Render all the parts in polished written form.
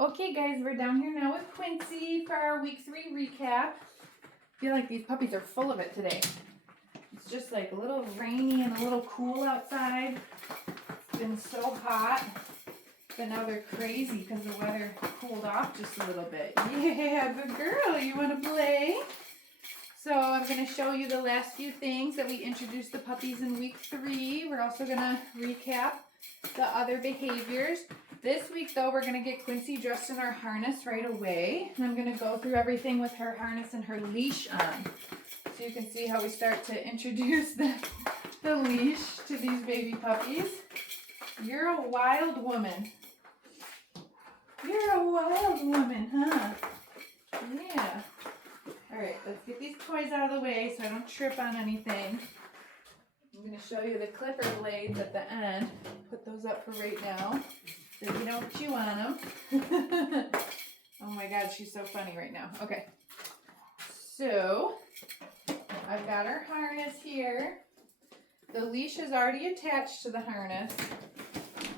Okay guys, we're down here now with Quincy for our week 3 recap. I feel like these puppies are full of it today. It's just like a little rainy and a little cool outside. It's been so hot, but now they're crazy because the weather cooled off just a little bit. Yeah, good girl, you want to play? So I'm going to show you the last few things that we introduced the puppies in week 3. We're also going to recap the other behaviors. This week, though, we're going to get Quincy dressed in our harness right away. And I'm going to go through everything with her harness and her leash on. So you can see how we start to introduce the leash to these baby puppies. You're a wild woman. You're a wild woman, huh? Yeah. All right, let's get these toys out of the way so I don't trip on anything. I'm going to show you the clipper blades at the end. Put those up for right now so you don't chew on them. Oh my God, she's so funny right now. Okay, so I've got our harness here. The leash is already attached to the harness.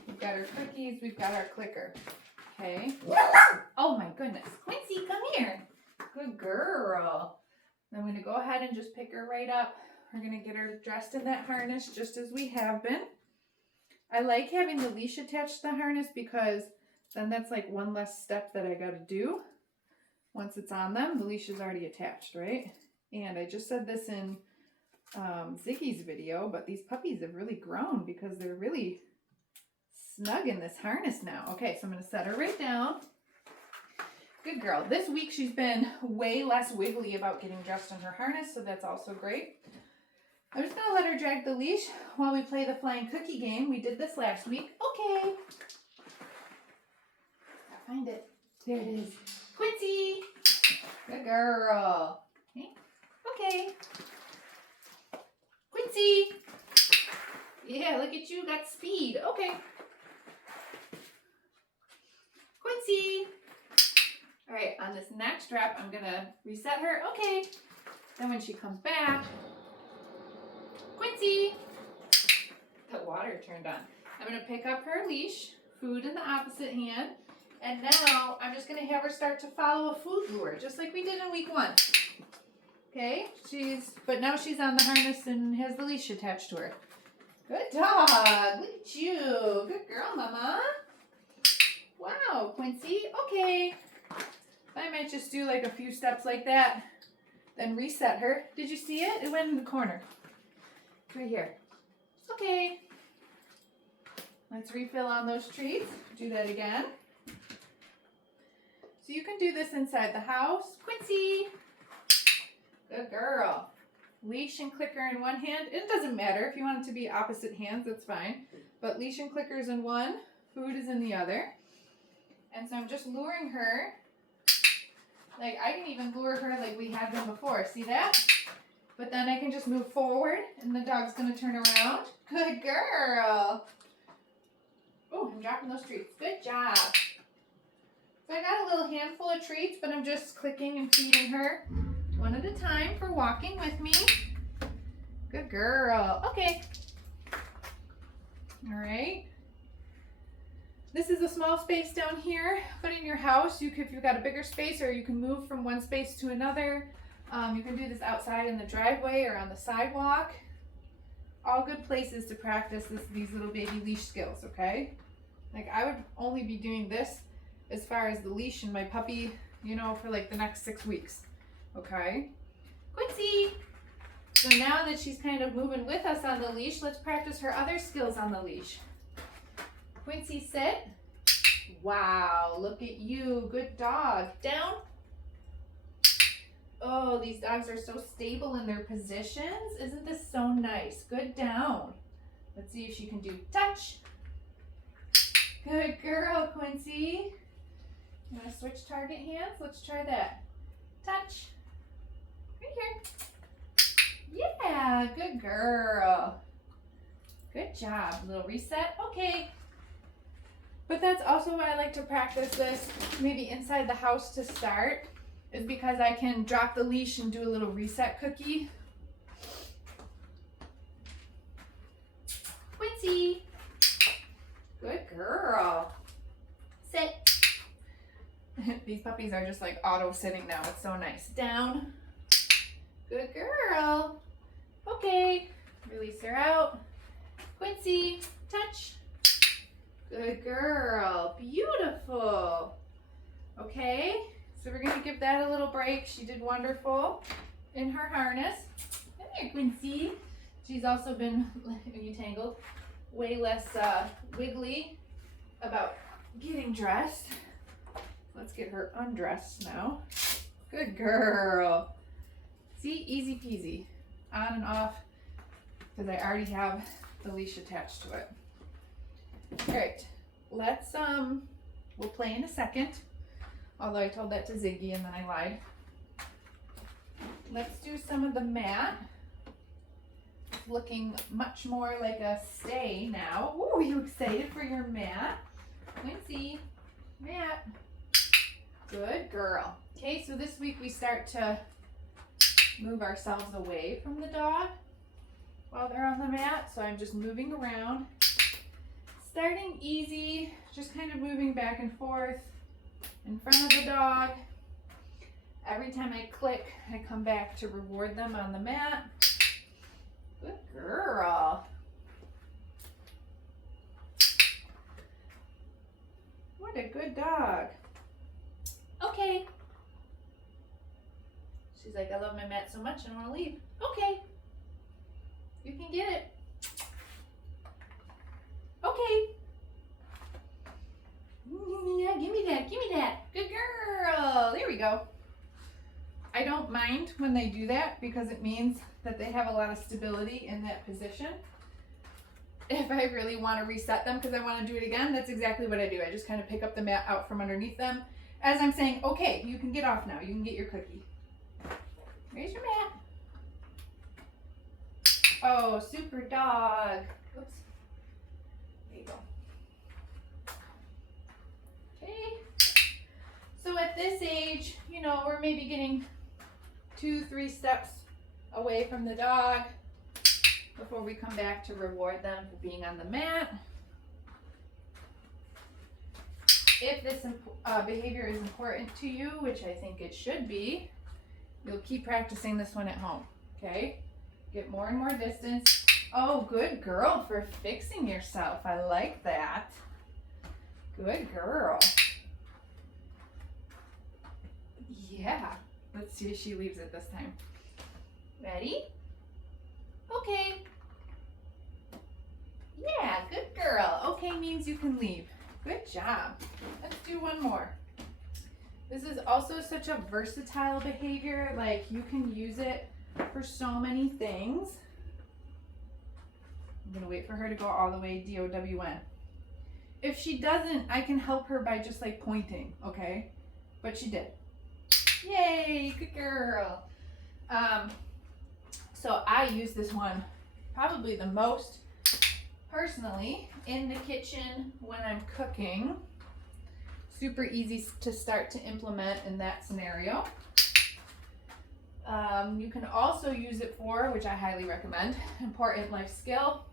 We've got our cookies, we've got our clicker. Okay. Oh my goodness. Quincy, come here. Good girl. I'm going to go ahead and just pick her right up. We're going to get her dressed in that harness just as we have been. I like having the leash attached to the harness because then that's like one less step that I got to do. Once it's on them, the leash is already attached, right? And I just said this in Ziggy's video, but these puppies have really grown because they're really snug in this harness now. Okay, so I'm going to set her right down. Good girl. This week she's been way less wiggly about getting dressed in her harness, so that's also great. I'm just going to let her drag the leash while we play the flying cookie game. We did this last week. Okay. I'll find it. There it is. Quincy. Good girl. Okay. Okay. Quincy. Yeah, look at you. Got speed. Okay. Quincy. All right, on this next strap, I'm going to reset her. Okay. Then when she comes back, Quincy, the water turned on. I'm going to pick up her leash, food in the opposite hand, and now I'm just going to have her start to follow a food lure, just like we did in week 1. Okay, but now she's on the harness and has the leash attached to her. Good dog. Look at you. Good girl, Mama. Wow, Quincy. Okay. I might just do like a few steps like that, then reset her. Did you see it? It went in the corner. Right here. Okay. Let's refill on those treats. Do that again. So you can do this inside the house. Quincy. Good girl. Leash and clicker in one hand. It doesn't matter if you want it to be opposite hands, that's fine. But leash and clicker is in one, food is in the other. And so I'm just luring her. Like I can even lure her like we had been before. See that? But then I can just move forward and the dog's going to turn around. Good girl. Oh, I'm dropping those treats. Good job. So I got a little handful of treats, but I'm just clicking and feeding her one at a time for walking with me. Good girl. Okay. All right. This is a small space down here, but in your house, if you've got a bigger space or you can move from one space to another. You can do this outside in the driveway or on the sidewalk. All good places to practice these little baby leash skills, okay? Like I would only be doing this as far as the leash and my puppy, for like the next 6 weeks, okay? Quincy! So now that she's kind of moving with us on the leash, let's practice her other skills on the leash. Quincy, sit. Wow, look at you. Good dog. Down. Oh, these dogs are so stable in their positions. Isn't this so nice? Good down. Let's see if she can do touch. Good girl, Quincy. You want to switch target hands? Let's try that. Touch. Right here. Yeah, good girl. Good job. Little reset. Okay. But that's also why I like to practice this maybe inside the house to start, is because I can drop the leash and do a little reset cookie. Quincy. Good girl. Sit. these puppies are just like auto sitting now. It's so nice. Down. Good girl. Okay. Release her out. Quincy, touch. Good girl. Beautiful. Okay. So we're going to give that a little break. She did wonderful in her harness. Come here, Quincy. She's also been, you tangled, way less wiggly about getting dressed. Let's get her undressed now. Good girl. See, easy peasy. On and off, because I already have the leash attached to it. All right, let's, we'll play in a second. Although I told that to Ziggy and then I lied. Let's do some of the mat. Looking much more like a stay now. Ooh, are you excited for your mat? Quincy, mat. Good girl. Okay, so this week we start to move ourselves away from the dog while they're on the mat. So I'm just moving around. Starting easy, just kind of moving back and forth in front of the dog. Every time I click, I come back to reward them on the mat. Good girl. What a good dog. Okay. She's like, I love my mat so much, I don't want to leave. Okay. You can get it. Okay. Yeah, give me that. Give me that. Good girl. There we go. I don't mind when they do that because it means that they have a lot of stability in that position. If I really want to reset them because I want to do it again, that's exactly what I do. I just kind of pick up the mat out from underneath them as I'm saying, okay, you can get off now. You can get your cookie. Here's your mat. Oh, super dog. Oops. There you go. Okay. So at this age, you know, we're maybe getting 2-3 steps away from the dog before we come back to reward them for being on the mat. If this behavior is important to you, which I think it should be, you'll keep practicing this one at home, okay? Get more and more distance. Oh, good girl for fixing yourself. I like that. Good girl. Yeah. Let's see if she leaves it this time. Ready? Okay. Yeah, good girl. Okay means you can leave. Good job. Let's do one more. This is also such a versatile behavior. Like, you can use it for so many things. I'm gonna wait for her to go all the way DOWN. If she doesn't, I can help her by just like pointing, okay? But she did. Yay, good girl. So I use this one probably the most personally in the kitchen when I'm cooking. Super easy to start to implement in that scenario. You can also use it for, which I highly recommend, important life skill,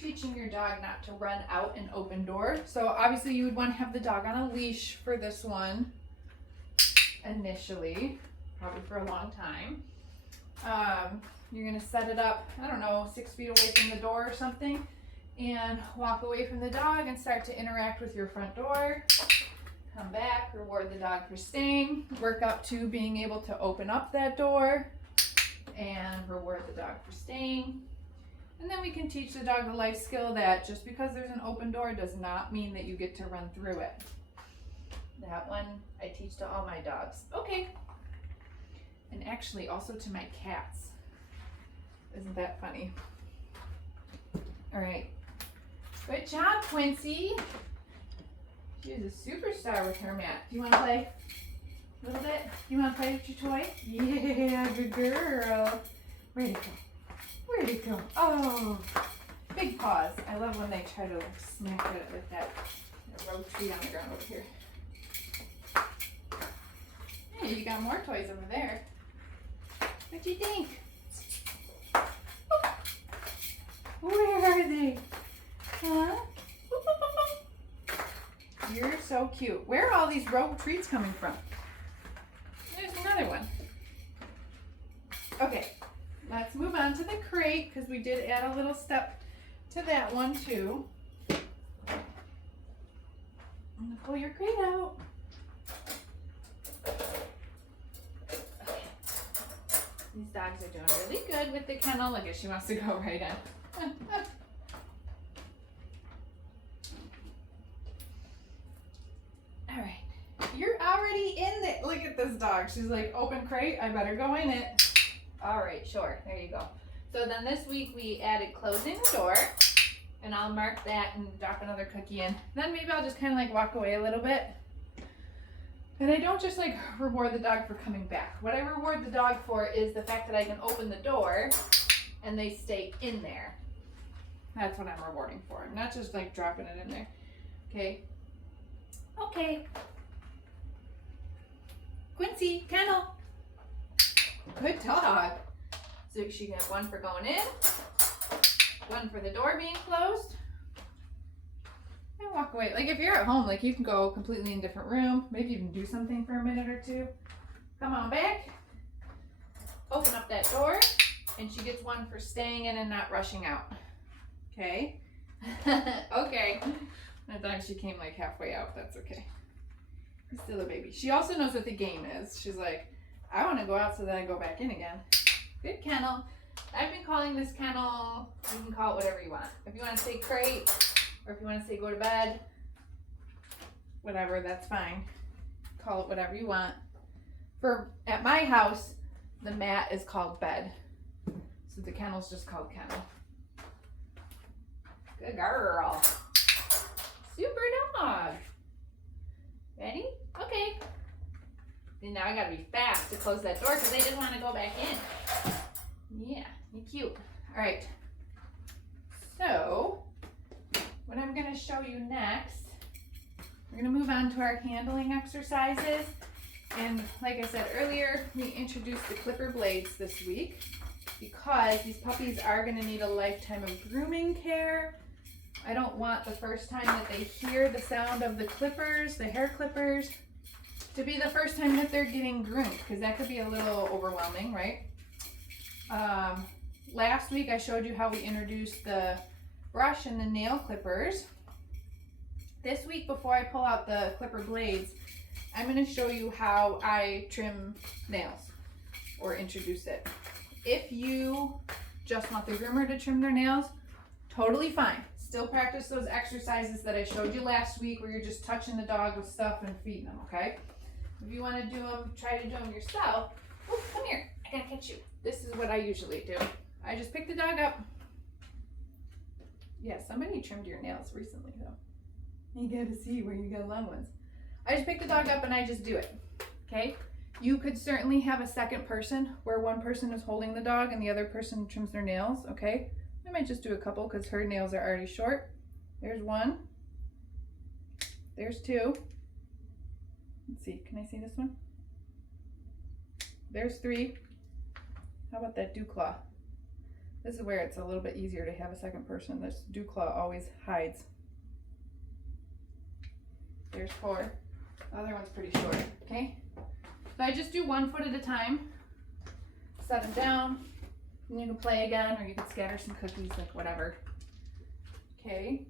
teaching your dog not to run out an open door. So obviously you would want to have the dog on a leash for this one initially, probably for a long time. You're going to set it up, I don't know, 6 feet away from the door or something, and walk away from the dog and start to interact with your front door. Come back, reward the dog for staying, work up to being able to open up that door, and reward the dog for staying. And then we can teach the dog the life skill that just because there's an open door does not mean that you get to run through it. That one I teach to all my dogs. Okay. And actually also to my cats. Isn't that funny? All right. Good job, Quincy. She's a superstar with her mat. Do you want to play a little bit? You want to play with your toy? Yeah, good girl. Where'd it go? Where'd it go? Oh, big paws. I love when they try to like smack it with that roach feet on the ground over here. Hey, you got more toys over there. What do you think? Where are they? Huh? You're so cute. Where are all these rogue treats coming from? There's another one. Okay, let's move on to the crate because we did add a little step to that one too. I'm gonna pull your crate out. Okay. These dogs are doing really good with the kennel. Look at, she wants to go right in. All right, you're already in it. Look at this dog. She's like, open crate, I better go in it. All right, sure, there you go. So then this week we added closing the door, and I'll mark that and drop another cookie in. Then maybe I'll just kind of like walk away a little bit. And I don't just like reward the dog for coming back. What I reward the dog for is the fact that I can open the door and they stay in there. That's what I'm rewarding for. I'm not just like dropping it in there. Okay. Okay. Quincy, kennel. Good dog. So she can have one for going in, one for the door being closed, and walk away. Like if you're at home, like you can go completely in a different room, maybe even do something for a minute or two. Come on back, open up that door, and she gets one for staying in and not rushing out. Okay? Okay. I thought she came like halfway out. That's okay. She's still a baby. She also knows what the game is. She's like, I want to go out so that I go back in again. Good kennel. I've been calling this kennel, you can call it whatever you want. If you want to say crate, or if you want to say go to bed, whatever, that's fine. Call it whatever you want. At my house, the mat is called bed. So the kennel's just called kennel. Good girl. Super dog. Ready? Okay. And now I gotta be fast to close that door because they just want to go back in. Yeah, you're cute. All right. So, what I'm gonna show you next, we're gonna move on to our handling exercises. And like I said earlier, we introduced the clipper blades this week because these puppies are gonna need a lifetime of grooming care. I don't want the first time that they hear the sound of the clippers, the hair clippers, to be the first time that they're getting groomed, because that could be a little overwhelming, right? Last week I showed you how we introduced the brush and the nail clippers. This week, before I pull out the clipper blades, I'm going to show you how I trim nails or introduce it. If you just want the groomer to trim their nails, totally fine. Still practice those exercises that I showed you last week where you're just touching the dog with stuff and feeding them, okay? If you want to do them, try to do them yourself. Oh, come here. I gotta catch you. This is what I usually do. I just pick the dog up. Yeah, somebody trimmed your nails recently, though. You gotta see where you got long ones. I just pick the dog up and I just do it, okay? You could certainly have a second person where one person is holding the dog and the other person trims their nails, okay? I might just do a couple because her nails are already short. There's one. There's two. Let's see, can I see this one? There's three. How about that dew claw? This is where it's a little bit easier to have a second person. This dew claw always hides. There's four. The other one's pretty short, okay? So I just do 1 foot at a time. Set them down. And you can play again, or you can scatter some cookies, like whatever. Okay.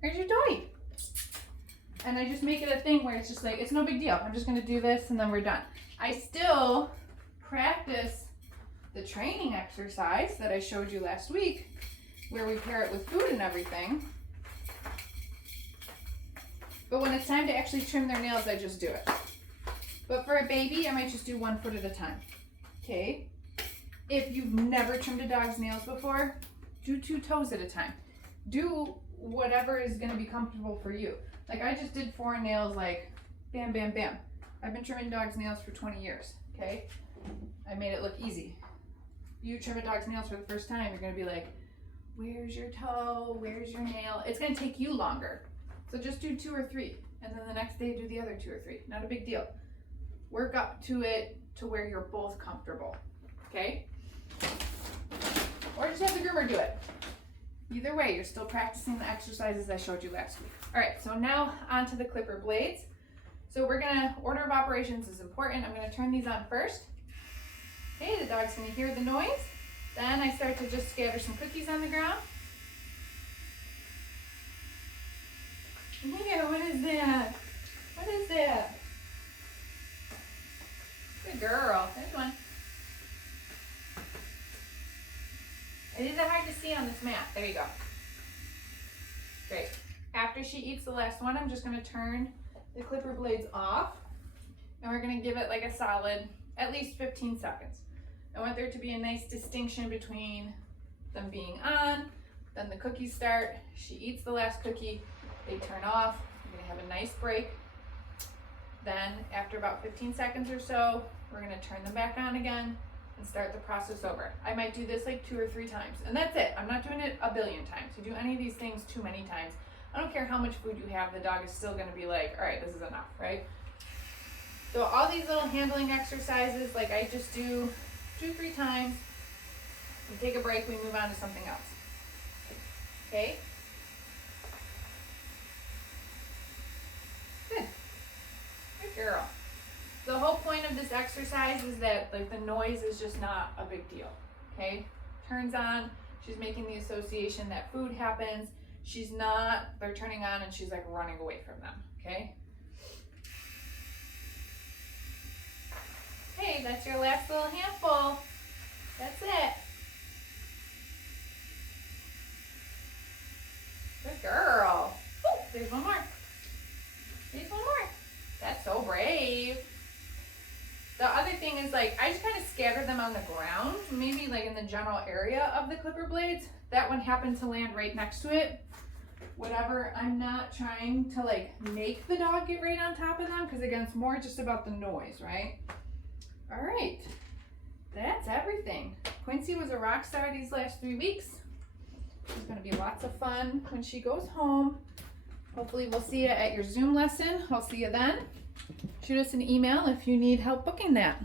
Here's your toy. And I just make it a thing where it's just like, it's no big deal. I'm just gonna do this and then we're done. I still practice the training exercise that I showed you last week, where we pair it with food and everything. But when it's time to actually trim their nails, I just do it. But for a baby, I might just do 1 foot at a time. Okay. If you've never trimmed a dog's nails before, do 2 toes at a time. Do whatever is gonna be comfortable for you. Like I just did 4 nails, like bam, bam, bam. I've been trimming dogs' nails for 20 years, okay? I made it look easy. You trim a dog's nails for the first time, you're gonna be like, where's your toe? Where's your nail? It's gonna take you longer. So just do 2 or 3, and then the next day do the other 2 or 3. Not a big deal. Work up to it to where you're both comfortable, okay? Or just have the groomer do it. Either way, you're still practicing the exercises I showed you last week. All right, so now onto the clipper blades. So we're gonna, order of operations is important. I'm gonna turn these on first. Okay, the dog's gonna hear the noise. Then I start to just scatter some cookies on the ground. Here, what is that? What is that? Good girl. There's one. It is hard to see on this mat. There you go. Great. After she eats the last one, I'm just going to turn the clipper blades off. And we're going to give it like a solid, at least 15 seconds. I want there to be a nice distinction between them being on, then the cookies start, she eats the last cookie, they turn off, we're going to have a nice break. Then after about 15 seconds or so, we're going to turn them back on again and start the process over. I might do this like 2 or 3 times, and that's it. I'm not doing it a billion times. You do any of these things too many times, I don't care how much food you have, the dog is still going to be like, all right, this is enough, right? So all these little handling exercises, like I just do 2 or 3 times, we take a break, we move on to something else. Okay? Good. Good girl. The whole point of this exercise is that like the noise is just not a big deal. Okay? Turns on, she's making the association that food happens. She's not, they're turning on and she's like running away from them. Okay? Hey, that's your last little handful. That's it. Good girl. Oh, there's one more. There's one more. That's so brave. The other thing is like, I just kind of scatter them on the ground, maybe like in the general area of the clipper blades. That one happened to land right next to it. Whatever, I'm not trying to like make the dog get right on top of them because again, it's more just about the noise, right? All right, that's everything. Quincy was a rock star these last 3 weeks. It's gonna be lots of fun when she goes home. Hopefully we'll see you at your Zoom lesson. I'll see you then. Shoot us an email if you need help booking that.